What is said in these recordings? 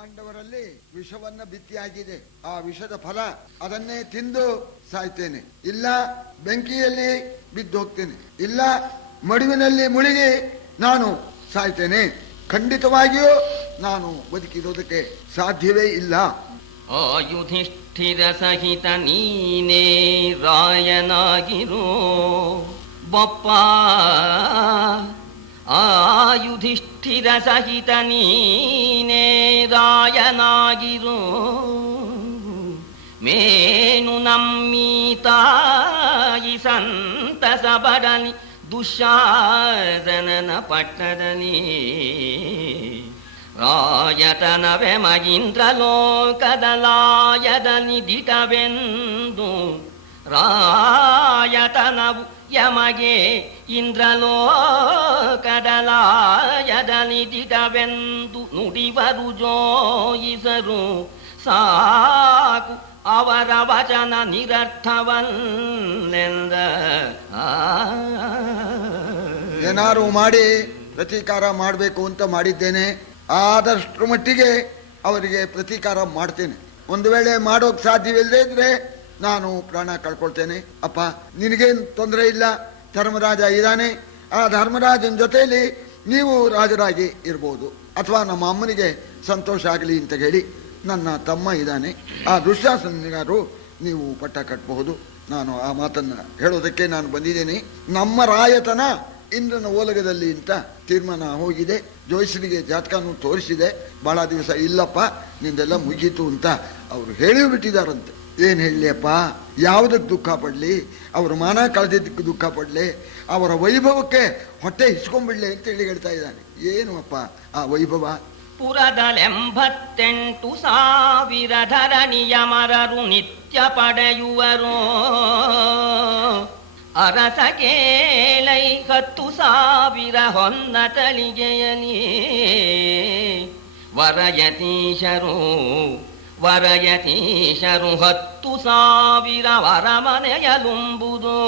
ಪಾಂಡವರಲ್ಲಿ ವಿಷವನ್ನ ಬಿತ್ತಿಯಾಗಿದೆ. ಆ ವಿಷದ ಫಲ ಅದನ್ನೇ ತಿಂದು ಸಾಯ್ತೇನೆ, ಇಲ್ಲ ಬೆಂಕಿಯಲ್ಲಿ ಬಿದ್ದು ಹೋಗ್ತೇನೆ, ಇಲ್ಲ ಮಡುವಿನಲ್ಲಿ ಮುಳುಗಿ ನಾನು ಸಾಯ್ತೇನೆ. ಖಂಡಿತವಾಗಿಯೂ ನಾನು ಬದುಕಿರೋದಕ್ಕೆ ಸಾಧ್ಯವೇ ಇಲ್ಲ. ಯುಧಿಷ್ಠಿರ ಸಹಿತ ನೀನೇ ರಾಯನಾಗಿರೋ ಬಪ್ಪ, ಯುಧಿಷ್ಠಿರ ಸಹಿತ ನೀನೇ ರಾಯನಾಗಿರೋ ಮೇನು ನಮ್ಮೀತಾಯಿ ಸಂತಸ ಬಡಲಿ ದುಶ್ಯಾಸನನ ಪಟ್ಟದಲ್ಲಿ ರಾಯತನವೇ ಮಗೀಂದ್ರ ಲೋಕದಲಾಯದಲ್ಲಿ ದಿಟವೆಂದು ರಾಯತನವು ಯಮಗೆ ಇಂದ್ರಲೋಕದಲಾಯದಲ್ಲಿ ದಿಟವೆಂದು ನುಡಿವರು ಜೋಯಿಸರು ಸಾಕು ಅವರ ವಚನ ನಿರರ್ಥವನ್ನೆಂದ. ಏನಾರು ಮಾಡಿ ಪ್ರತೀಕಾರ ಮಾಡಬೇಕು ಅಂತ ಮಾಡಿದ್ದೇನೆ. ಆದಷ್ಟು ಮಟ್ಟಿಗೆ ಅವರಿಗೆ ಪ್ರತೀಕಾರ ಮಾಡ್ತೇನೆ. ಒಂದು ವೇಳೆ ಮಾಡೋಕ್ ಸಾಧ್ಯವಿಲ್ಲದೆ ಇದ್ರೆ ನಾನು ಪ್ರಾಣ ಕಳ್ಕೊಳ್ತೇನೆ. ಅಪ್ಪ, ನಿನಗೇನು ತೊಂದರೆ ಇಲ್ಲ, ಧರ್ಮರಾಜ ಇದ್ದಾನೆ. ಆ ಧರ್ಮರಾಜನ ಜೊತೆಯಲ್ಲಿ ನೀವು ರಾಜರಾಗಿ ಇರ್ಬೋದು, ಅಥವಾ ನಮ್ಮ ಅಮ್ಮನಿಗೆ ಸಂತೋಷ ಆಗಲಿ ಅಂತ ಹೇಳಿ ನನ್ನ ತಮ್ಮ ಇದ್ದಾನೆ, ಆ ದುಶ್ಯಾಸನಿಗಾರು ನೀವು ಪಟ್ಟ ಕಟ್ಟಬಹುದು. ನಾನು ಆ ಮಾತನ್ನ ಹೇಳೋದಕ್ಕೆ ನಾನು ಬಂದಿದ್ದೇನೆ. ನಮ್ಮ ರಾಯತನ ಇಂದ್ರನ ಓಲಗದಲ್ಲಿ ಅಂತ ತೀರ್ಮಾನ ಹೋಗಿದೆ. ಜೋಯಿಸನಿಗೆ ಜಾತಕನೂ ತೋರಿಸಿದೆ. ಬಹಳ ದಿವಸ ಇಲ್ಲಪ್ಪ, ನಿಂದೆಲ್ಲ ಮುಗೀತು ಅಂತ ಅವರು ಹೇಳಿ ಬಿಟ್ಟಿದಾರಂತೆ. ಏನ್ ಹೇಳಲಿಯಪ್ಪ, ಯಾವುದಕ್ಕೆ ದುಃಖ ಪಡ್ಲಿ? ಅವ್ರ ಮಾನ ಕಳೆದಿದ್ದಕ್ಕೆ ದುಃಖ ಪಡ್ಲಿ, ಅವರ ವೈಭವಕ್ಕೆ ಹೊಟ್ಟೆ ಹಿಸ್ಕೊಂಡ್ಬಿಡ್ಲಿ ಅಂತ ಹೇಳಿ ಹೇಳ್ತಾ ಇದ್ದಾನೆ. ಏನು ಅಪ್ಪ ಆ ವೈಭವ? ಪುರದಲ್ಲಿ 88,000 ಧರಣಿಯ ಮರರು ನಿತ್ಯ ಪಡೆಯುವರು. ಅರಸ ಕೇಳೈ 10,000 ಹೊನ್ನ ತಳಿಗೆಯಲಿ ವರಯತೀಶರು 10,000 ವರಮನೆಯಲುಂಬುದು.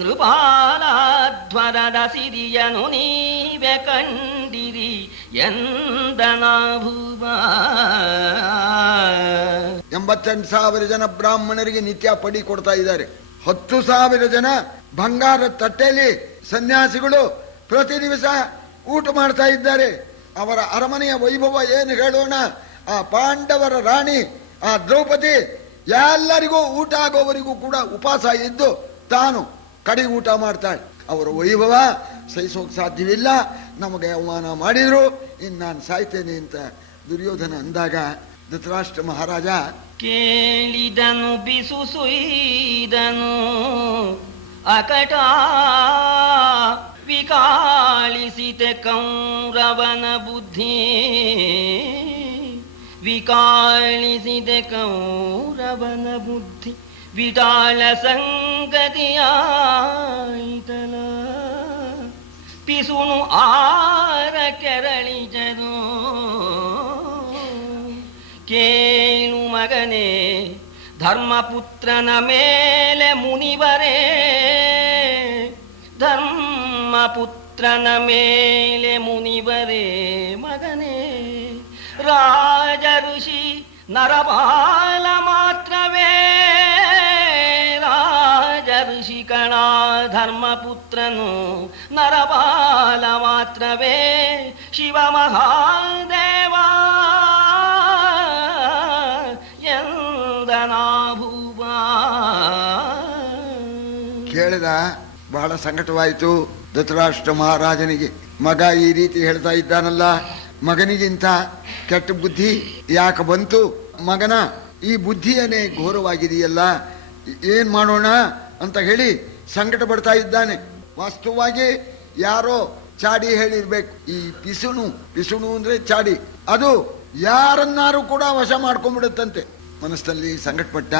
ನೃಪಾಲಾಧ್ವರದ ಸಿರಿಯನು ನೀವೆ ಕಂಡಿರಿ ಎಂದನ ಭೂಮ. 88,000 ಜನ ಬ್ರಾಹ್ಮಣರಿಗೆ ನಿತ್ಯ ಪಡಿ ಕೊಡ್ತಾ ಇದ್ದಾರೆ. 10,000 ಜನ ಬಂಗಾರ ತಟ್ಟೆಯಲ್ಲಿ ಸನ್ಯಾಸಿಗಳು ಪ್ರತಿ ದಿವಸ ಊಟ ಮಾಡ್ತಾ ಇದ್ದಾರೆ. ಅವರ ಅರಮನೆಯ ವೈಭವ ಏನು ಹೇಳೋಣ? ಆ ಪಾಂಡವರ ರಾಣಿ ಆ ದ್ರೌಪದಿ ಎಲ್ಲರಿಗೂ ಊಟ ಆಗೋವರಿಗೂ ಕೂಡ ಉಪವಾಸ ಇದ್ದು ತಾನು ಕಡಿ ಊಟ ಮಾಡ್ತಾಳೆ. ಅವರ ವೈಭವ ಸಹಿಸೋಕ್ ಸಾಧ್ಯವಿಲ್ಲ. ನಮಗೆ ಅವಮಾನ ಮಾಡಿದ್ರು, ಇನ್ನು ನಾನು ಸಾಯ್ತೇನೆ ಅಂತ ದುರ್ಯೋಧನ ಅಂದಾಗ ಧೃತರಾಷ್ಟ್ರ ಮಹಾರಾಜ ಕೇಳಿದನು ಬಿಸು ಸುಯ್ದನು ಅಕಟ ವಿಕಾಳಿಸಿತೆ ಕೌರವನ ಬುದ್ಧಿ. ವಿಕಾಳಿಸಿದೆ ಕೌರವನ ಬುದ್ಧಿ ವಿಟಾಳ ಸಂಗತಿಯಾಯಿತಲ. ಪಿಸುನು ಆರ ಕೆರಳಿಜನು ಕೇಳು ಮಗನೇ, ಧರ್ಮಪುತ್ರನ ಮೇಲೆ ಮುನಿವರೇ, ಧರ್ಮಪುತ್ರನ ಮೇಲೆ ಮುನಿವರೇ ಮಗನೇ. ರಾಜ ಋಷಿ ನರಬಾಲ ಮಾತ್ರವೇ, ರಾಜ ಋಷಿಕಣ ಧರ್ಮಪುತ್ರನು ನರಬಾಲ ಮಾತ್ರವೇ. ಶಿವ ಮಹಾದೇವ ಎಂದನಾಭುವ. ಕೇಳಿದ ಬಹಳ ಸಂಕಟವಾಯಿತು ಧೃತರಾಷ್ಟ್ರ ಮಹಾರಾಜನಿಗೆ. ಮಗ ಈ ರೀತಿ ಹೇಳ್ತಾ ಇದ್ದಾನಲ್ಲ, ಮಗನಿಗಿಂತ ಕೆಟ್ಟ ಬುದ್ಧಿ ಯಾಕೆ ಬಂತು? ಮಗನ ಈ ಬುದ್ಧಿಯನ್ನೇ ಘೋರವಾಗಿದೆಯಲ್ಲ, ಏನ್ ಮಾಡೋಣ ಅಂತ ಹೇಳಿ ಸಂಕಟ ಪಡ್ತಾ ಇದ್ದಾನೆ. ವಾಸ್ತವವಾಗಿ ಯಾರೋ ಚಾಡಿ ಹೇಳಿರ್ಬೇಕು. ಈ ಪಿಸುಣು ಅಂದ್ರೆ ಚಾಡಿ, ಅದು ಯಾರನ್ನಾರು ಕೂಡ ವಶ ಮಾಡ್ಕೊಂಡ್ಬಿಡುತ್ತಂತೆ. ಮನಸ್ಸಲ್ಲಿ ಸಂಕಟಪಟ್ಟ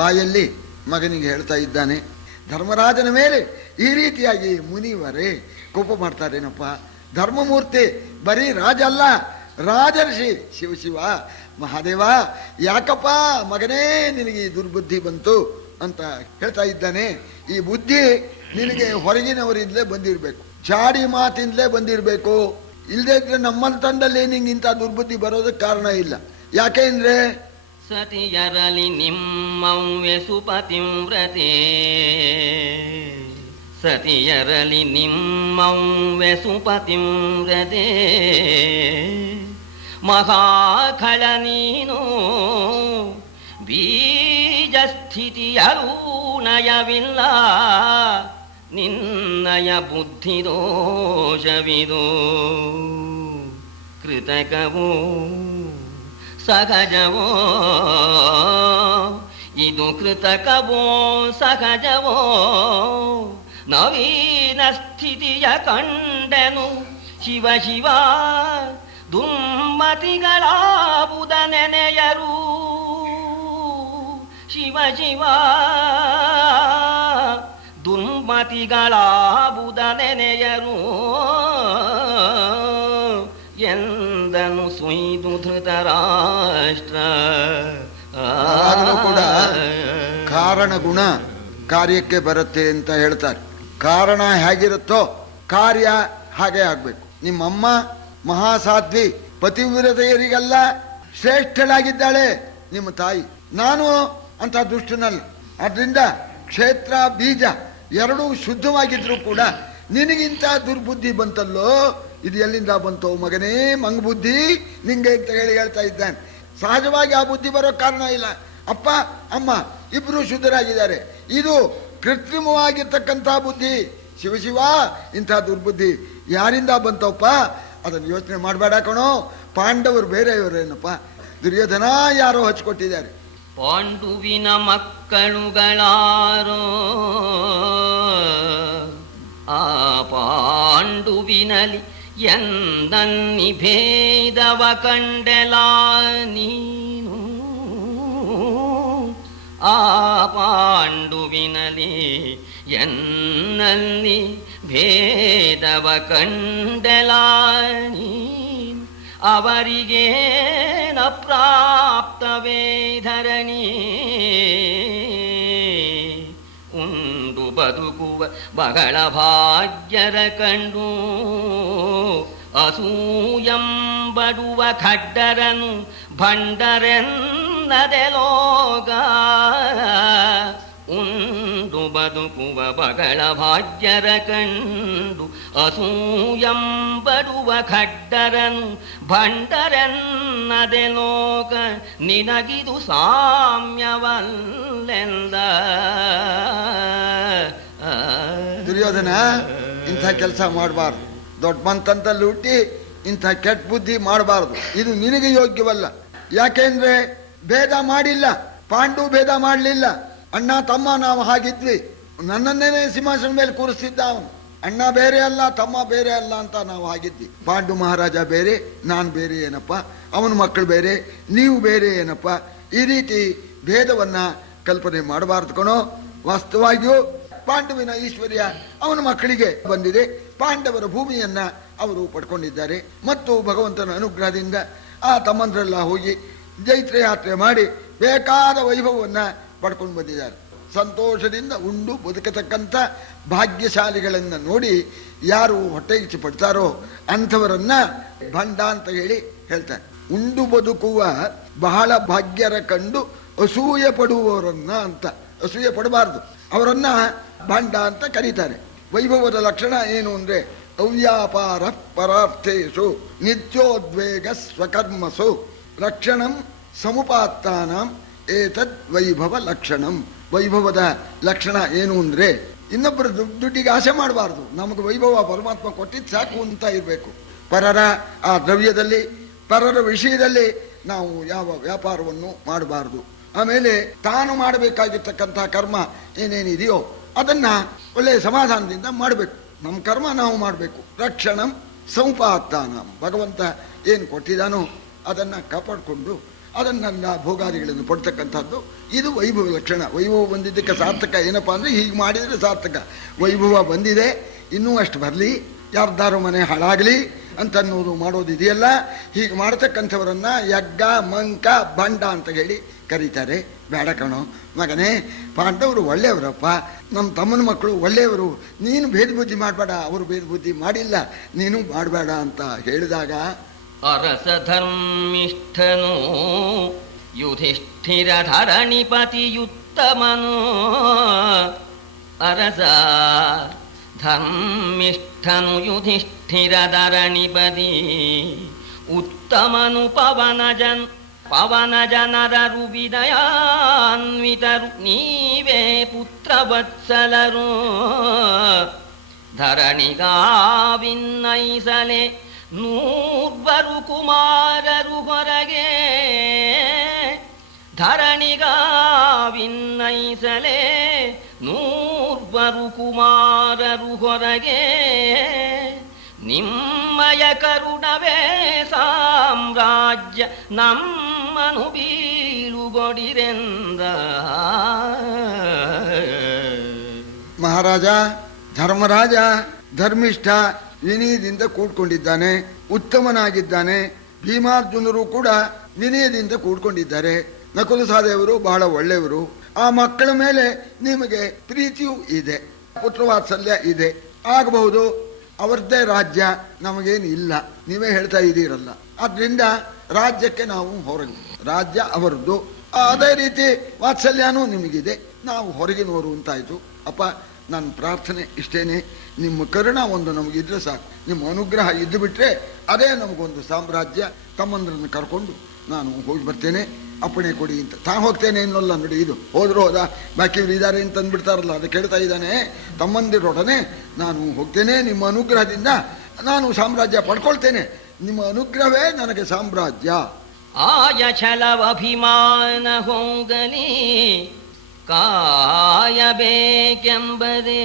ಬಾಯಲ್ಲಿ ಮಗನಿಗೆ ಹೇಳ್ತಾ ಇದ್ದಾನೆ, ಧರ್ಮರಾಜನ ಮೇಲೆ ಈ ರೀತಿಯಾಗಿ ಮುನಿವರೇ ಕೋಪ ಮಾಡ್ತಾರೇನಪ್ಪ? ಧರ್ಮಮೂರ್ತಿ ಬರೀ ರಾಜ ಅಲ್ಲ, ರಾಜರ್ಷಿ. ಶಿವ ಮಹಾದೇವ, ಯಾಕಪ್ಪ ಮಗನೇ ನಿನಗೆ ಈ ದುರ್ಬುದ್ಧಿ ಬಂತು ಅಂತ ಹೇಳ್ತಾ ಇದ್ದಾನೆ. ಈ ಬುದ್ಧಿ ನಿನಗೆ ಹೊರಗಿನವರಿಂದಲೇ ಬಂದಿರಬೇಕು, ಚಾಡಿ ಮಾತಿಂದಲೇ ಬಂದಿರಬೇಕು. ಇಲ್ಲದೆ ಇದ್ರೆ ನಮ್ಮಲ್ಲಿ ತಂದಲ್ಲಿ ನಿಂಗೆ ಇಂಥ ದುರ್ಬುದ್ಧಿ ಬರೋದಕ್ಕೆ ಕಾರಣ ಇಲ್ಲ. ಯಾಕೆ ಅಂದ್ರೆ ಸತಿಯರಲಿ ನಿಮ್ಮವ್ವೆ ಸುಪತಿವ್ರತೆ, ಸತಿಯರಲಿ ನಿಮ್ಮವ್ವೆ ಸುಪತಿವ್ರತೆ, ಮಹಾಖಳ ನೀನು ಬೀಜಸ್ಥಿತಿಯರೂ ನಯವಿಲ್ಲ, ನಿನ್ನಯ ಬುದ್ಧಿ ದೋಷವಿದು. ಕೃತಕವೋ ಸಹಜವೋ ಇದು, ಕೃತಕವೋ ಸಹಜವೋ ನವೀನ ಸ್ಥಿತಿಯ ಕಂಡೆನು. ಶಿವ ಶಿವ ದುರ್ಮತಿಗಳಾಬುದ ನೆನೆಯರು, ಶಿವ ಶಿವ ದುರ್ಮತಿಗಳಾಬುದ ನೆನೆಯರು ಎಂದನು ಸುಯ್ದು ಧೃತರಾಷ್ಟ್ರ. ಆದರೂ ಕೂಡ ಕಾರಣ ಗುಣ ಕಾರ್ಯಕ್ಕೆ ಬರುತ್ತೆ ಅಂತ ಹೇಳ್ತಾರೆ. ಕಾರಣ ಹೇಗಿರುತ್ತೋ ಕಾರ್ಯ ಹಾಗೆ ಆಗ್ಬೇಕು. ನಿಮ್ಮಮ್ಮ ಮಹಾಸಾಧ್ವಿ, ಪತಿವ್ರತೆಯರಿಗೆಲ್ಲ ಶ್ರೇಷ್ಠಳಾಗಿದ್ದಾಳೆ ನಿಮ್ಮ ತಾಯಿ. ನಾನು ಅಂತ ದುಷ್ಟನಲ್ಲ. ಆದ್ರಿಂದ ಕ್ಷೇತ್ರ ಬೀಜ ಎರಡೂ ಶುದ್ಧವಾಗಿದ್ರು ಕೂಡ ನಿನಗಿಂತ ದುರ್ಬುದ್ಧಿ ಬಂತಲ್ಲೋ, ಇದು ಎಲ್ಲಿಂದ ಬಂತೋ ಮಗನೇ ಮಂಗಬುದ್ಧಿ ನಿಂಗೆ ಅಂತ ಹೇಳ್ತಾ ಇದ್ದಾನೆ. ಸಹಜವಾಗಿ ಆ ಬುದ್ಧಿ ಬರೋ ಕಾರಣ ಇಲ್ಲ. ಅಪ್ಪ ಅಮ್ಮ ಇಬ್ರು ಶುದ್ಧರಾಗಿದ್ದಾರೆ. ಇದು ಕೃತ್ರಿಮವಾಗಿರ್ತಕ್ಕಂಥ ಬುದ್ಧಿ. ಶಿವಶಿವ ಇಂಥ ದುರ್ಬುದ್ಧಿ ಯಾರಿಂದ ಬಂತವಪ್ಪ? ಅದನ್ನು ಯೋಚನೆ ಮಾಡಬೇಡ ಕಣೋ. ಪಾಂಡವರು ಬೇರೆಯವರೇನಪ್ಪ, ದುರ್ಯೋಧನ ಯಾರೋ ಹಚ್ಕೊಟ್ಟಿದ್ದಾರೆ. ಪಾಂಡುವಿನ ಮಕ್ಕಳುಗಳಾರೋ, ಆ ಪಾಂಡುವಿನಲಿ ಎಂದನ್ನಿ ಭೇದವ ಕಂಡೆಲ ನೀನು, ಆ ಪಾಂಡುವಿನಲಿ ಎನ್ನಲ್ಲಿ ಭೇದವ ಕಂಡೆಲ ನೀನು. ಅವರಿಗೇನ ಪ್ರಾಪ್ತವೇ ಧರಣಿ, ಉಂಡು ಬದುಕುವ ಬಗಳ ಭಾಗ್ಯರ ಕಂಡು ಅಸೂಯಂಬಡುವ ಖಡ್ಡರನು ಭಂಡರೆನ್ನದೆ ಲೋಗ. ಉಂಡು ಬದುಕುವ ಬಗಳ ಭಾಗ್ಯರ ಕಂಡು ಅಸೂಯಂಬಡುವ ಖಡ್ಡರನು ಭಂಡರೆನ್ನದೆ ಲೋಕ. ನಿನಗಿದು ಸಾಮ್ಯವಲ್ಲೆಂದ. ದುರ್ಯೋಧನ ಇಂಥ ಕೆಲಸ ಮಾಡಬಾರ್ದು. ದೊಡ್ಡ ಮಂತಂತಲ್ಲಿ ಹುಟ್ಟಿ ಇಂಥ ಕೆಟ್ಟ ಬುದ್ಧಿ ಮಾಡಬಾರ್ದು. ಇದು ನಿನಗೆ ಯೋಗ್ಯವಲ್ಲ. ಯಾಕೆಂದ್ರೆ ಭೇದ ಮಾಡಿಲ್ಲ, ಪಾಂಡು ಭೇದ ಮಾಡಲಿಲ್ಲ. ಅಣ್ಣ ತಮ್ಮ ನಾವು ಹಾಗಿದ್ವಿ. ನನ್ನನ್ನೇನೆ ಸಿಂಹಾಸನ ಮೇಲೆ ಕೂರಿಸ್ತಿದ್ದ ಅವನು. ಅಣ್ಣ ಬೇರೆ ಅಲ್ಲ, ತಮ್ಮ ಬೇರೆ ಅಲ್ಲ ಅಂತ ನಾವು ಹಾಗಿದ್ವಿ. ಪಾಂಡು ಮಹಾರಾಜ ಬೇರೆ, ನಾನು ಬೇರೆ ಏನಪ್ಪ, ಅವನ ಮಕ್ಕಳು ಬೇರೆ, ನೀವು ಬೇರೆ ಏನಪ್ಪ. ಈ ರೀತಿ ಭೇದವನ್ನ ಕಲ್ಪನೆ ಮಾಡಬಾರ್ದು ಕಣೋ. ವಾಸ್ತವಾಗಿಯೂ ಪಾಂಡುವಿನ ಐಶ್ವರ್ಯ ಅವನ ಮಕ್ಕಳಿಗೆ ಬಂದಿದೆ. ಪಾಂಡವರ ಭೂಮಿಯನ್ನ ಅವರು ಪಡ್ಕೊಂಡಿದ್ದಾರೆ. ಮತ್ತು ಭಗವಂತನ ಅನುಗ್ರಹದಿಂದ ಆ ತಮ್ಮಂದ್ರೆಲ್ಲ ಹೋಗಿ ಜೈತ್ರ ಯಾತ್ರೆ ಮಾಡಿ ಬೇಕಾದ ವೈಭವವನ್ನ ಪಡ್ಕೊಂಡು ಬಂದಿದ್ದಾರೆ. ಸಂತೋಷದಿಂದ ಉಂಡು ಬದುಕತಕ್ಕಂಥ ಭಾಗ್ಯಶಾಲಿಗಳನ್ನ ನೋಡಿ ಯಾರು ಹೊಟ್ಟೆಗಿಚ್ಚು ಪಡ್ತಾರೋ ಅಂಥವರನ್ನ ಭಂಡ ಅಂತ ಹೇಳಿ ಹೇಳ್ತಾರೆ. ಉಂಡು ಬದುಕುವ ಬಹಳ ಭಾಗ್ಯರ ಕಂಡು ಅಸೂಯೆ ಪಡುವವರನ್ನ ಅಂತ. ಅಸೂಯೆ ಪಡಬಾರ್ದು, ಅವರನ್ನ ಭಂಡ ಅಂತ ಕರೀತಾರೆ. ವೈಭವದ ಲಕ್ಷಣ ಏನು ಅಂದ್ರೆ ಅವ್ಯಾಪಾರ ಪರಾರ್ಥೇಶು ನಿತ್ಯೋದ್ವೇಗ ಸ್ವಕರ್ಮಸು ರಕ್ಷಣಂ ಸಮುಪಾತ್ತಾನಾಂ ಏತದ್ ವೈಭವ ಲಕ್ಷಣಂ. ವೈಭವದ ಲಕ್ಷಣ ಏನು ಅಂದ್ರೆ ಇನ್ನೊಬ್ಬರ ದುಡ್ಡಿಗೆ ಆಸೆ ಮಾಡಬಾರ್ದು. ನಮಗೆ ವೈಭವ ಪರಮಾತ್ಮ ಕೊಟ್ಟಿದ್ದು ಸಾಕು ಅಂತ ಇರಬೇಕು. ಪರರ ಆ ದ್ರವ್ಯದಲ್ಲಿ, ಪರರ ವಿಷಯದಲ್ಲಿ ನಾವು ಯಾವ ವ್ಯಾಪಾರವನ್ನು ಮಾಡಬಾರ್ದು. ಆಮೇಲೆ ತಾನು ಮಾಡಬೇಕಾಗಿರ್ತಕ್ಕಂಥ ಕರ್ಮ ಏನೇನಿದೆಯೋ ಅದನ್ನ ಒಳ್ಳೆಯ ಸಮಾಧಾನದಿಂದ ಮಾಡಬೇಕು. ನಮ್ಮ ಕರ್ಮ ನಾವು ಮಾಡಬೇಕು. ರಕ್ಷಣಂ ಸಂಪಾತ್ತಾನ, ಭಗವಂತ ಏನು ಕೊಟ್ಟಿದ್ದಾನೋ ಅದನ್ನ ಕಾಪಾಡಿಕೊಂಡು ಅದನ್ನೆಲ್ಲ ಭೋಗಾದಿಗಳನ್ನು ಪಡ್ತಕ್ಕಂಥದ್ದು ಇದು ವೈಭವ ಲಕ್ಷಣ. ವೈಭವ ಬಂದಿದ್ದಕ್ಕೆ ಸಾರ್ಥಕ ಏನಪ್ಪಾ ಅಂದ್ರೆ ಹೀಗೆ ಮಾಡಿದರೆ ಸಾರ್ಥಕ. ವೈಭವ ಬಂದಿದೆ, ಇನ್ನೂ ಅಷ್ಟು ಬರಲಿ, ಯಾರ್ದಾರು ಮನೆ ಹಾಳಾಗಲಿ ಅಂತನ್ನೋದು ಮಾಡೋದಿದೆಯಲ್ಲ, ಹೀಗೆ ಮಾಡ್ತಕ್ಕಂಥವರನ್ನ ಯಗ್ಗ ಮಂಕ ಬಂಡ ಅಂತ ಹೇಳಿ ಕರೀತಾರೆ. ಬೇಡ ಕಣೋ ಮಗನೇ, ಪಾಂಡವರು ಒಳ್ಳೆಯವರಪ್ಪ, ನಮ್ಮ ತಮ್ಮನ ಮಕ್ಕಳು ಒಳ್ಳೆಯವರು, ನೀನು ಭೇದ ಬುದ್ಧಿ ಮಾಡಬೇಡ, ಅವರು ಭೇದ ಬುದ್ಧಿ ಮಾಡಿಲ್ಲ, ನೀನು ಮಾಡಬೇಡ ಅಂತ ಹೇಳಿದಾಗ ಅರಸ ಧರ್ಮಿಷ್ಠನು ಯುಧಿಷ್ಠಿರ ಧರಣಿಪತಿಯುತ್ತಮನು. ಅರಸ ಧರ್ಮಿಷ್ಠನು ಯುಧಿಷ್ಠಿರ ಧರಣಿಪತಿ ಉತ್ತಮನು. ಪವನ ಜನರರು ವಿದಯಾನ್ವಿತರು ನೀವೇ ಪುತ್ರವತ್ಸಲರು. ಧರಣಿಗಾವಿನ್ನೈಸಲೆ ನೂರ್ವರು ಕುಮಾರರು ಹೊರಗೆ. ಧರಣಿಗಾವಿನ್ನೈಸಲೆ ನೂರ್ವರು ಕುಮಾರರು ಹೊರಗೆ. ನಿಮ್ಮಯ ಕರುಣವೇ ಸಾಮ್ರಾಜ್ಯ ನಮ್ಮನು ಬೀಳುಗೊಡಿರೆಂದ. ಮಹಾರಾಜ ಧರ್ಮರಾಜ ಧರ್ಮಿಷ್ಠ ವಿನಯದಿಂದ ಕೂಡ್ಕೊಂಡಿದ್ದಾನೆ, ಉತ್ತಮನಾಗಿದ್ದಾನೆ. ಭೀಮಾರ್ಜುನರು ಕೂಡ ವಿನಯದಿಂದ ಕೂಡ್ಕೊಂಡಿದ್ದಾರೆ. ನಕುಲ ಸಹದೇವರು ಬಹಳ ಒಳ್ಳೆಯವರು. ಆ ಮಕ್ಕಳ ಮೇಲೆ ನಿಮಗೆ ಪ್ರೀತಿಯೂ ಇದೆ, ಪುತ್ರವಾತ್ಸಲ್ಯ ಇದೆ. ಆಗಬಹುದು, ಅವರದ್ದೇ ರಾಜ್ಯ, ನಮಗೇನು ಇಲ್ಲ, ನೀವೇ ಹೇಳ್ತಾ ಇದ್ದೀರಲ್ಲ. ಆದ್ರಿಂದ ರಾಜ್ಯಕ್ಕೆ ನಾವು ಹೊರಗೆ, ರಾಜ್ಯ ಅವರದ್ದು, ಅದೇ ರೀತಿ ವಾತ್ಸಲ್ಯನೂ ನಿಮಗಿದೆ, ನಾವು ಹೊರಗಿನವರು ಅಂತಾಯ್ತು. ಅಪ್ಪ, ನನ್ನ ಪ್ರಾರ್ಥನೆ ಇಷ್ಟೇನೆ, ನಿಮ್ಮ ಕರುಣ ಒಂದು ನಮಗಿದ್ರೆ ಸಾಕು, ನಿಮ್ಮ ಅನುಗ್ರಹ ಇದ್ದು ಬಿಟ್ರೆ ಅದೇ ನಮಗೊಂದು ಸಾಮ್ರಾಜ್ಯ. ತಮ್ಮಂದ್ರನ್ನು ಕರ್ಕೊಂಡು ನಾನು ಹೋಗಿ ಬರ್ತೇನೆ, ಅಪ್ಪಣೆ ಕೊಡಿ ಅಂತ. ಹೋಗ್ತೇನೆ ಅನ್ನೋಲ್ಲ ನೋಡಿ, ಇದು ಹೋದ್ರು ಹೋದ, ಬಾಕಿಯವರು ಇದ್ದಾರೆ ಅಂತ ಅಂದ್ಬಿಡ್ತಾರಲ್ಲ, ಅದು ಕೇಳ್ತಾ ಇದ್ದಾನೆ. ತಮ್ಮಂದಿರೊಡನೆ ನಾನು ಹೋಗ್ತೇನೆ, ನಿಮ್ಮ ಅನುಗ್ರಹದಿಂದ ನಾನು ಸಾಮ್ರಾಜ್ಯ ಪಡ್ಕೊಳ್ತೇನೆ, ನಿಮ್ಮ ಅನುಗ್ರಹವೇ ನನಗೆ ಸಾಮ್ರಾಜ್ಯ. ಆಯ ಛಲವಭಿಮಾನ ಹೋಗಲಿ ಕಾಯಬೇಕೆಂಬರೆ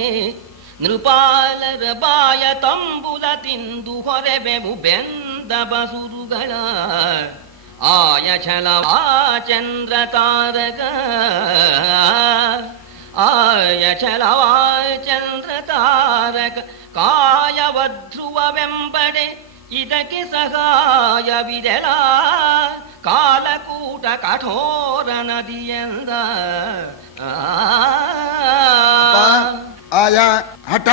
ನೃಪಾಲರ ಬಾಯ ತಂಬುಲ ತಿಂದು ಹೊರೆಬೆವು ಬೆಂದ ಬಸುರುಗಳ. ಆಯ ಛಲವ ಚಂದ್ರ ತಾರಕ, ಆಯ ಛಲವ ಚಂದ್ರ ತಾರಕ ಕಾಯವಧ್ರುವವೆಂಬಡೆ ಇದಕ್ಕೆ ಸಹಾಯವಿದೆಲ ಕಾಲಕೂಟ ಕಠೋರ ನದಿಯಂದ. ಆಯಾ ಹಠ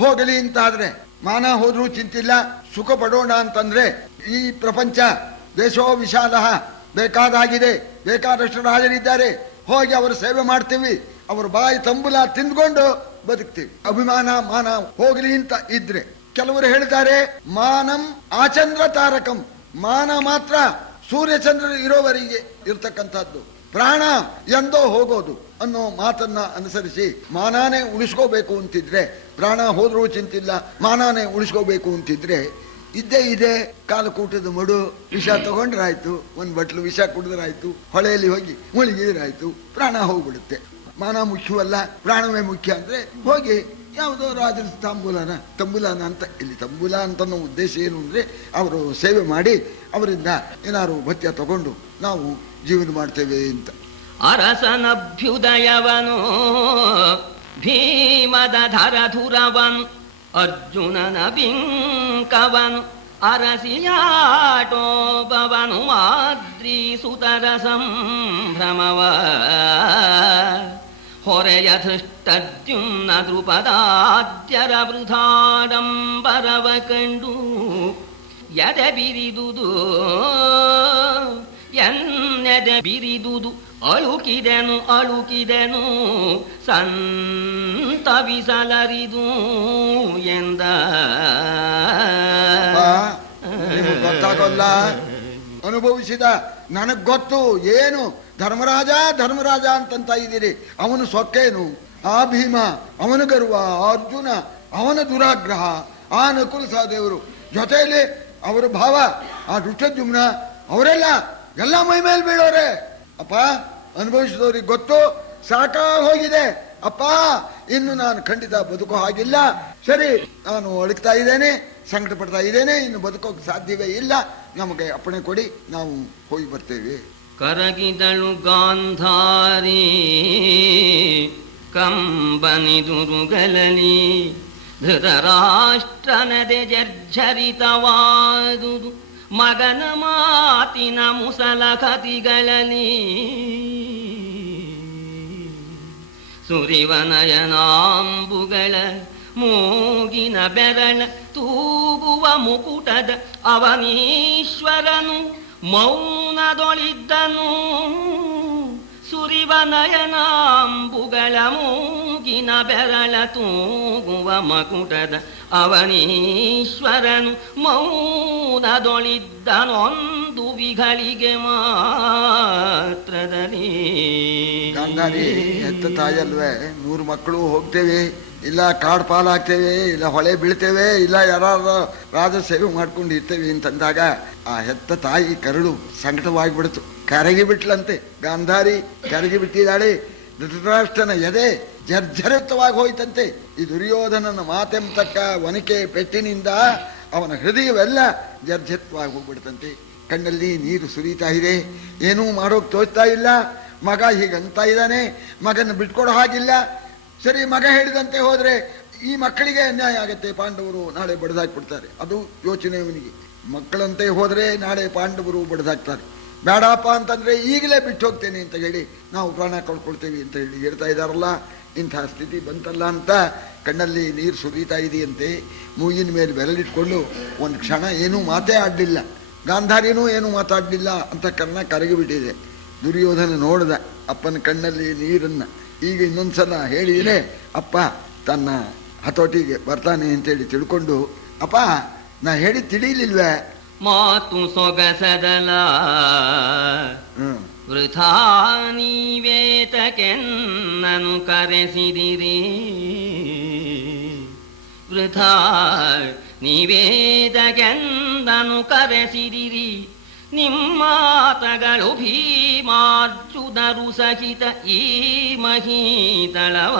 ಹೋಗಲಿ ಅಂತಾದ್ರೆ ಮಾನ ಹೋದ್ರೂ ಚಿಂತಿಲ್ಲ, ಸುಖ ಪಡೋಣ ಅಂತಂದ್ರೆ ಈ ಪ್ರಪಂಚ ದೇಶೋ ವಿಶಾಲ, ಬೇಕಾದಾಗಿದೆ, ಬೇಕಾದಷ್ಟು ರಾಜರಿದ್ದಾರೆ, ಹೋಗಿ ಅವರ ಸೇವೆ ಮಾಡ್ತೀವಿ, ಅವ್ರ ಬಾಯಿ ತಂಬುಲ ತಿಂದ್ಕೊಂಡು ಬದುಕ್ತೀವಿ. ಅಭಿಮಾನ ಮಾನ ಹೋಗಲಿ ಅಂತ ಇದ್ರೆ ಕೆಲವರು ಹೇಳ್ತಾರೆ ಮಾನಂ ಆಚಂದ್ರ ತಾರಕಂ, ಮಾನ ಮಾತ್ರ ಸೂರ್ಯಚಂದ್ರರು ಇರೋವರೆಗೆ ಇರ್ತಕ್ಕಂಥದ್ದು, ಪ್ರಾಣ ಎಂದೋ ಹೋಗೋದು ಅನ್ನೋ ಮಾತನ್ನ ಅನುಸರಿಸಿ ಮಾನಾನೇ ಉಳಿಸ್ಕೋಬೇಕು ಅಂತಿದ್ರೆ, ಪ್ರಾಣ ಹೋದ್ರೂ ಚಿಂತಿಲ್ಲ, ಮಾನಾನೇ ಉಳಿಸ್ಕೋಬೇಕು ಅಂತಿದ್ರೆ ಇದ್ದೇ ಇದೆ ಕಾಲಕೂಟದ ಮಡು, ವಿಷ ತಗೊಂಡ್ರಾಯ್ತು, ಒಂದ್ ಬಟ್ಲು ವಿಷ ಕುಡಿದ್ರಾಯ್ತು, ಹೊಳೆಯಲ್ಲಿ ಹೋಗಿ ಮುಳುಗಿದ್ರಾಯ್ತು, ಪ್ರಾಣ ಹೋಗ್ಬಿಡುತ್ತೆ. ಮಾನ ಮುಖ್ಯವಲ್ಲ, ಪ್ರಾಣವೇ ಮುಖ್ಯ ಅಂದ್ರೆ ಹೋಗಿ ಯಾವುದೋ ರಾಜರ ತಂಬುಲಾನ ಅಂತ, ಇಲ್ಲಿ ತಂಬುಲ ಅಂತ ಉದ್ದೇಶ ಏನು ಅಂದ್ರೆ ಅವರು ಸೇವೆ ಮಾಡಿ ಅವರಿಂದ ಏನಾರು ಭತ್ಯ ತಗೊಂಡು ನಾವು ಜೀವನ ಮಾಡ್ತೇವೆ ಅಂತ. ಅರಸನಭ್ಯುದಯವನು ಭೀಮದ ಧರಧುರವನು ಅರ್ಜುನನ ಬಿಂಕವನು ಅರಸಿಯಾಟೋಪವನು ಮಾದ್ರಿ ಸುತರ ಸಂಭ್ರಮವ ಹೊರೆಯ ಧೃಷ್ಟದ್ಯುಮ್ನ ದೃಪದಾದ್ಯರ ವೃಥಾಡಂಬರವ ಕಂಡು ಎದೆ ಬಿರಿದುದು ಎನ್ನೆದೆ ಬಿರಿದುದು ಅಳುಕಿದೆನು ಅಳುಕಿದೆನು ಸಂತವಿಸಲರಿದು ಎಂದ. ಗೊತ್ತಾಗೋಲ್ಲ, ಅನುಭವಿಸಿದ ನನಗ್ ಗೊತ್ತು ಏನು ಧರ್ಮರಾಜ ಧರ್ಮರಾಜ ಅಂತಂತ ಇದ್ದೀರಿ. ಅವನು ಸೊಕ್ಕೇನು, ಆ ಭೀಮ ಅವನ ಗರ್ವ, ಅರ್ಜುನ ಅವನ ದುರಾಗ್ರಹ, ಆ ನಕುಲ ಸಹದೇವರು ಜೊತೆಯಲ್ಲಿ ಅವರ ಭಾವ ಆ ದುಷ್ಟದ್ಯುಮ್ನ ಅವರೆಲ್ಲ ಎಲ್ಲ ಮೈ ಮೇಲೆ ಬೀಳೋರೆ. ಅಪ್ಪ, ಅನುಭವಿಸಿದವ್ರಿಗೆ ಗೊತ್ತು, ಸಾಕ ಹೋಗಿದೆ ಅಪ್ಪ, ಇನ್ನು ನಾನು ಖಂಡಿತ ಬದುಕೋ ಹಾಗಿಲ್ಲ. ಸರಿ, ನಾನು ಅಳುಕ್ತಾ ಇದ್ದೇನೆ, ಸಂಕಟ ಪಡ್ತಾ ಇದ್ದೇನೆ, ಇನ್ನು ಬದುಕೋಕ್ ಸಾಧ್ಯವೇ ಇಲ್ಲ, ನಮಗೆ ಅಪ್ಪಣೆ ಕೊಡಿ, ನಾವು ಹೋಗಿ ಬರ್ತೇವೆ. ಕರಗಿದಳು ಗಾಂಧಾರಿ ಕಂಬನಿದುರುಗಲಲಿ ಧೃತರಾಷ್ಟ್ರನದೆ ಜರ್ಝರಿತವಾದುದು ಮಗನ ಮಾತಿನ ಮುಸಲ ಕತಿಗಳಲ್ಲಿ ಸುರಿವನಯನಾಂಬುಗಳ ಮೂಗಿನ ಬೆರಳ ತೂಗುವ ಮುಕುಟದ ಅವನೀಶ್ವರನು ಮೌನದೊಳಿದ್ದನು. ಸುರಿವನಯನಾಂಬುಗಳ ಮೂಗಿನ ಬೆರಳ ತೂಗುವ ಮಕುಟದ ಅವನೀಶ್ವರನು ಮೌನದೊಳಿದ್ದನೊಂದು ವಿಗಳಿಗೆ ಮಾತ್ರದಲ್ಲಿ. ಗಂಗಾರಿ ಎತ್ತ ತಾಯಲ್ವೇ, 100 ಮಕ್ಕಳು ಹೋಗ್ತೇವೆ, ಇಲ್ಲ ಕಾಡು ಪಾಲಾಗ್ತೇವೆ, ಇಲ್ಲ ಹೊಳೆ ಬೀಳ್ತೇವೆ, ಇಲ್ಲ ಯಾರು ರಾಜ ಸೇವೆ ಮಾಡ್ಕೊಂಡು ಇರ್ತೇವೆ ಅಂತಂದಾಗ ಆ ಹೆತ್ತ ತಾಯಿ ಕರಳು ಸಂಕಟವಾಗಿಬಿಡ್ತು. ಕರಗಿ ಬಿಟ್ಲಂತೆ ಗಾಂಧಾರಿ, ಕರಗಿ ಬಿಟ್ಟಿದ್ದಾಳೆ. ಧೃತರಾಷ್ಟ್ರನ ಎದೆ ಜರ್ಜರಿತವಾಗಿ ಹೋಯ್ತಂತೆ. ಈ ದುರ್ಯೋಧನನ ಮಾತೆಂಬತಕ್ಕ ಒನಕೆ ಪೆಟ್ಟಿನಿಂದ ಅವನ ಹೃದಯವೆಲ್ಲ ಜರ್ಜರಿತವಾಗಿ ಹೋಗ್ಬಿಡ್ತಂತೆ. ಕಣ್ಣಲ್ಲಿ ನೀರು ಸುರಿತಾ ಇದೆ, ಏನೂ ಮಾಡೋಕ್ ತೋಚ್ತಾ ಇಲ್ಲ. ಮಗ ಹೀಗಂತ ಇದ್ದಾನೆ, ಮಗನ ಬಿಟ್ಕೊಡೋ ಹಾಗಿಲ್ಲ. ಸರಿ, ಮಗ ಹೇಳಿದಂತೆ ಹೋದ್ರೆ ಈ ಮಕ್ಕಳಿಗೆ ಅನ್ಯಾಯ ಆಗತ್ತೆ, ಪಾಂಡವರು ನಾಳೆ ಬಡ್ದಾಕ್ಬಿಡ್ತಾರೆ. ಅದು ಯೋಚನೆ ಅವನಿಗೆ. ಮಕ್ಕಳಂತೆ ಹೋದ್ರೆ ನಾಳೆ ಪಾಂಡವರು ಬಡ್ದಾಕ್ತಾರೆ. ಬೇಡಪ್ಪ ಅಂತಂದ್ರೆ ಈಗಲೇ ಬಿಟ್ಟು ಹೋಗ್ತೇನೆ ಅಂತ ಹೇಳಿ ನಾವು ಪ್ರಾಣ ಕಳ್ಕೊಳ್ತೇವೆ ಅಂತ ಹೇಳಿ ಹೇಳ್ತಾ ಇದ್ದಾರಲ್ಲ. ಇಂಥ ಸ್ಥಿತಿ ಬಂತಲ್ಲ ಅಂತ ಕಣ್ಣಲ್ಲಿ ನೀರು ಸುರಿತಾ ಇದೆಯಂತೆ. ಮೂಗಿನ ಮೇಲೆ ಬೆರಳಿಟ್ಕೊಂಡು ಒಂದು ಕ್ಷಣ ಏನೂ ಮಾತೇ ಆಡಲಿಲ್ಲ. ಗಾಂಧಾರಿನೂ ಏನೂ ಮಾತಾಡಲಿಲ್ಲ ಅಂತ ಕರ್ಣ ಕರಗಿಬಿಟ್ಟಿದೆ. ದುರ್ಯೋಧನ ನೋಡ್ದ ಅಪ್ಪನ ಕಣ್ಣಲ್ಲಿ ನೀರನ್ನ. ಈಗ ಇನ್ನೊಂದ್ಸಲ ಹೇಳಿದ್ರೆ ಅಪ್ಪ ತನ್ನ ಹತೋಟಿಗೆ ಬರ್ತಾನೆ ಅಂತೇಳಿ ತಿಳ್ಕೊಂಡು, ಅಪ್ಪ ನಾ ಹೇಳಿ ತಿಳಿಲಿಲ್ವೇ? ಮಾತು ಸೊಗಸದಲ ವೃಥಾ ನೀವೇತಕೆನ್ನನು ಕರೆಸಿದಿರಿ. ವೃಥಾ ನೀವೇತಕೆಂದನು ಕರೆಸಿದಿರಿ. ನಿಮ್ಮಾತಗಳು ಭೀಮಾರ್ಜುನರು ಸಹಿತ ಈ ಮಹೀತಳವ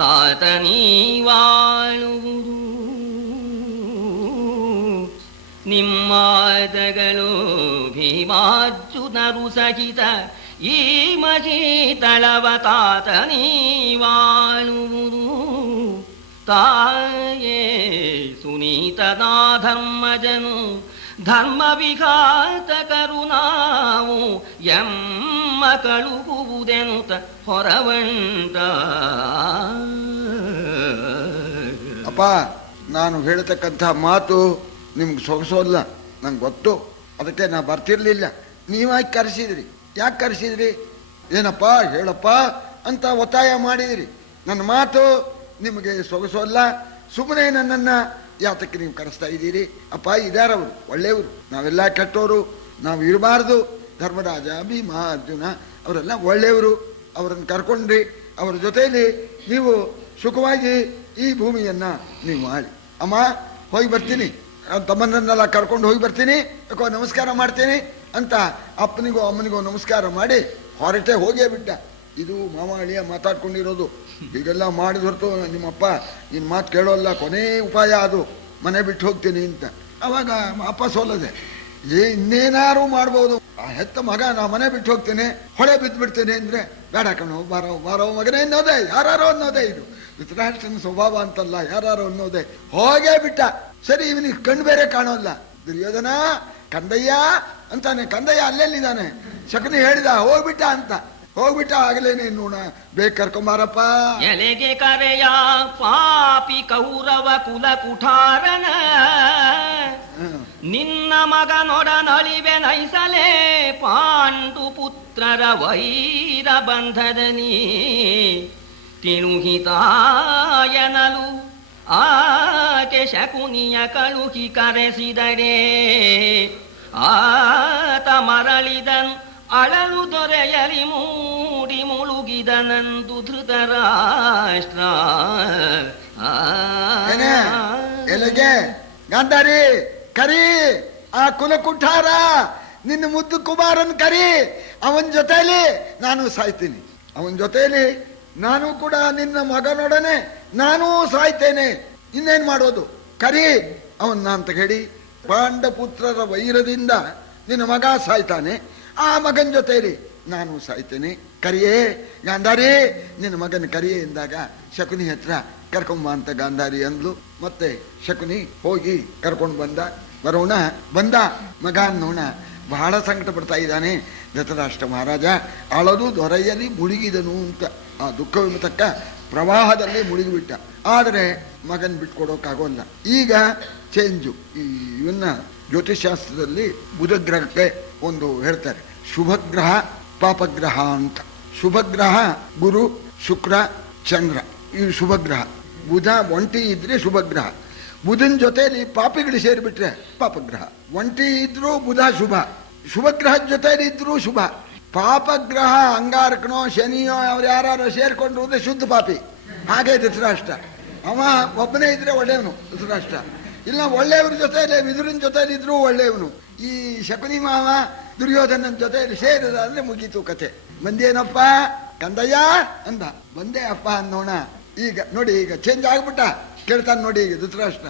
ತಾತ ನೀವಾಳುವುದು. ನಿಮ್ಮಾತಗಳು ಭೀಮಾರ್ಜುನರು ಸಹಿತ ಈ ಮಹೀತಳವ ತಾತ ನೀವಾಳುವುದು. ತಾಯೇ ಸುನೀತನಾ ಧರ್ಮಜನು ಧರ್ಮ ವಿಘಾತಕರು ನಾವು ಎಮ್ಮ ಕಳುಗುವುದೆನುತ ಹೊರವಂಟ. ಅಪ್ಪ, ನಾನು ಹೇಳ್ತಕ್ಕಂಥ ಮಾತು ನಿಮ್ಗೆ ಸೊಗಸೋಲ್ಲ, ನಂಗೆ ಗೊತ್ತು. ಅದಕ್ಕೆ ನಾ ಬರ್ತಿರ್ಲಿಲ್ಲ. ನೀವಾಗಿ ಕರೆಸಿದ್ರಿ. ಯಾಕೆ ಕರೆಸಿದ್ರಿ? ಏನಪ್ಪ ಹೇಳಪ್ಪ ಅಂತ ಒತ್ತಾಯ ಮಾಡಿದಿರಿ. ನನ್ನ ಮಾತು ನಿಮಗೆ ಸೊಗಸೋಲ್ಲ. ಸುಮ್ಮನೆ ನನ್ನನ್ನು ಯಾತಕ್ಕೆ ನೀವು ಕರೆಸ್ತಾ ಇದ್ದೀರಿ? ಅಪ್ಪ, ಇದಾರವರು ಒಳ್ಳೆಯವರು, ನಾವೆಲ್ಲ ಕೆಟ್ಟವರು, ನಾವು ಇರಬಾರ್ದು. ಧರ್ಮರಾಜ, ಭೀಮ, ಅರ್ಜುನ ಅವರೆಲ್ಲ ಒಳ್ಳೆಯವರು. ಅವರನ್ನು ಕರ್ಕೊಂಡ್ರಿ, ಅವರ ಜೊತೆಯಲ್ಲಿ ನೀವು ಸುಖವಾಗಿ ಈ ಭೂಮಿಯನ್ನ ನೀವು ಮಾಡಿ. ಅಮ್ಮ, ಹೋಗಿ ಬರ್ತೀನಿ, ತಮ್ಮನ್ನೆಲ್ಲ ಕರ್ಕೊಂಡು ಹೋಗಿ ಬರ್ತೀನಿ, ಯಾಕೋ ನಮಸ್ಕಾರ ಮಾಡ್ತೀನಿ ಅಂತ ಅಪ್ಪನಿಗೋ ಅಮ್ಮನಿಗೋ ನಮಸ್ಕಾರ ಮಾಡಿ ಹೊರಟೆ ಹೋಗೇ ಬಿಟ್ಟ. ಇದು ಮಾವ ಅಳಿಯ ಮಾತಾಡ್ಕೊಂಡಿರೋದು. ಹೀಗೆಲ್ಲ ಮಾಡಿದ ಹೊರತು ನಿಮ್ಮಪ್ಪ ನಿನ್ನ ಮಾತು ಕೇಳೋಲ್ಲ. ಕೊನೆ ಉಪಾಯ ಅದು, ಮನೆ ಬಿಟ್ಟು ಹೋಗ್ತೀನಿ ಅಂತ. ಅವಾಗ ಅಪ್ಪ ಸೋಲದೆ, ಇನ್ನೇನಾರು ಮಾಡ್ಬೋದು. ಆ ಹೆತ್ತ ಮಗ ನಾ ಮನೆ ಬಿಟ್ಟು ಹೋಗ್ತೇನೆ, ಹೊಳೆ ಬಿದ್ದು ಬಿಡ್ತೇನೆ ಅಂದ್ರೆ ಬೇಡ ಕಣೋ, ಬಾರೋ ಮಗನೇ ಅನ್ನೋದೇ, ಯಾರೋ ಅನ್ನೋದೇ. ಇದು ಧೃತರಾಷ್ಟ್ರನ ಸ್ವಭಾವ ಅಂತಲ್ಲ, ಯಾರು ಅನ್ನೋದೇ. ಹೋಗೇ ಬಿಟ್ಟ. ಸರಿ, ಇವನಿಗೆ ಕಣ್ಣು ಬೇರೆ ಕಾಣೋಲ್ಲ. ದುರ್ಯೋಧನ ಕಂದಯ್ಯ ಅಂತಾನೆ. ಕಂದಯ್ಯ ಅಲ್ಲೆಲ್ಲಿದ್ದಾನೆ? ಶಕುನಿ ಹೇಳಿದ ಹೋಗ್ಬಿಟ್ಟ ಅಂತ. ಹೋಗ್ಬಿಟ್ಟ. ಆಗಲೇನೆ ನೋಡ, ಬೇಗ ಕರ್ಕೊಂಬಾರಪ್ಪ. ಎಲೆಗೆ ಕರೆಯ ಪಾಪಿ ಕೌರವ ಕುಲ ಕುಠಾರನ ನಿನ್ನ ಮಗನೊಡನಳಿವೆ ನೈಸಲೇ ಪಾಂಡು ಪುತ್ರರ ವೈರ ಬಂಧದಲ್ಲಿ ತಿಳುಹಿತಾಯನಲು ಆಕೆ ಶಕುನಿಯ ಕಳುಹಿ ಕರೆಸಿದರೆ ಆತ ಮರಳಿದನು. ಅಳಲು ದೊರೆಯಲಿ ಮೂಡಿ ಮುಳುಗಿದನಂದು ಧೃತರಾಷ್ಟ್ರ. ಎಲೆಗೆ ಗಾಂಧಾರಿ ಕರಿ, ಆ ಕುಲಕುಠಾರ ನಿನ್ನ ಮುದ್ದು ಕುಮಾರನ್ ಕರಿ. ಅವನ ಜೊತೆಯಲ್ಲಿ ನಾನು ಸಾಯ್ತೀನಿ. ಅವನ ಜೊತೆಯಲ್ಲಿ ನಾನು ಕೂಡ ನಿನ್ನ ಮಗನೊಡನೆ ನಾನು ಸಾಯ್ತೇನೆ. ಇನ್ನೇನ್ ಮಾಡೋದು? ಕರಿ ಅವನ್ನ ಅಂತ ಹೇಳಿ. ಪಾಂಡಪುತ್ರರ ವೈರದಿಂದ ನಿನ್ನ ಮಗ ಸಾಯ್ತಾನೆ, ಆ ಮಗನ ಜೊತೆಯಲ್ಲಿ ನಾನು ಸಾಯ್ತೇನೆ. ಕರಿಯೇ ಗಾಂಧಾರಿ, ನಿನ್ನ ಮಗನ ಕರಿಯೇ ಎಂದಾಗ ಶಕುನಿ ಹತ್ರ ಕರ್ಕೊಂಬ ಅಂತ ಗಾಂಧಾರಿ ಅಂದ್ಲು. ಮತ್ತೆ ಶಕುನಿ ಹೋಗಿ ಕರ್ಕೊಂಡು ಬರೋಣ ಬಂದ ಮಗ ಅನ್ನೋಣ. ಬಹಳ ಸಂಕಟ ಪಡ್ತಾ ಇದ್ದಾನೆ ಧೃತರಾಷ್ಟ್ರ ಮಹಾರಾಜ. ಅಳದು ದೊರೆಯಲಿ ಮುಳುಗಿದನು ಅಂತ ಆ ದುಃಖವಿಮತಕ್ಕ ಪ್ರವಾಹದಲ್ಲಿ ಮುಳುಗಿಬಿಟ್ಟ. ಆದರೆ ಮಗನ್ ಬಿಟ್ಕೊಡೋಕ್ಕಾಗೋಲ್ಲ. ಈಗ ಚೇಂಜು. ಇವನ್ನ ಜ್ಯೋತಿಷಾಸ್ತ್ರದಲ್ಲಿ ಬುಧಗ್ರಹಕ್ಕೆ ಒಂದು ಹೇಳ್ತಾರೆ, ಶುಭಗ್ರಹ ಪಾಪಗ್ರಹ ಅಂತ. ಶುಭಗ್ರಹ ಗುರು ಶುಕ್ರ ಚಂದ್ರ, ಈ ಶುಭಗ್ರಹ. ಬುಧ ಒಂಟಿ ಇದ್ರೆ ಶುಭಗ್ರಹ, ಬುಧನ ಜೊತೆಲಿ ಪಾಪಿಗಳು ಸೇರಿಬಿಟ್ರೆ ಪಾಪಗ್ರಹ. ಒಂಟಿ ಇದ್ರೂ ಬುಧ ಶುಭ, ಶುಭಗ್ರಹದ ಜೊತೆಲಿ ಇದ್ರೂ ಶುಭ. ಪಾಪಗ್ರಹ ಅಂಗಾರಕನೋ ಶನಿಯೋ ಅವ್ರು ಯಾರು ಸೇರ್ಕೊಂಡ್ರು ಅಂದ್ರೆ ಶುದ್ಧ ಪಾಪಿ. ಹಾಗೆ ಧೃತರಾಷ್ಟ್ರ, ಅವ ಒಬ್ಬನೇ ಇದ್ರೆ ಒಳ್ಳೆಯವನು ಧೃತರಾಷ್ಟ್ರ. ಇಲ್ಲ ಒಳ್ಳೆಯವ್ರ ಜೊತೆಲಿ ವಿದುರನ ಜೊತೆಲಿ ಇದ್ರೂ ಒಳ್ಳೆಯವನು. ಈ ಶಕುನಿ ಮಾವ ದುರ್ಯೋಧನನ ಜೊತೆಲಿ ಸೇರಿದ ಅಂದ್ರೆ ಮುಗೀತು ಕಥೆ. ಬಂದೇನಪ್ಪ ಕಂದಯ್ಯ ಅಂದ. ಬಂದೆ ಅಪ್ಪ ಅನ್ನೋಣ. ಈಗ ನೋಡಿ, ಈಗ ಚೇಂಜ್ ಆಗ್ಬಿಟ್ಟ. ಕೇಳ್ತಾನೆ ನೋಡಿ ಈಗ ಧೃತರಾಷ್ಟ್ರ.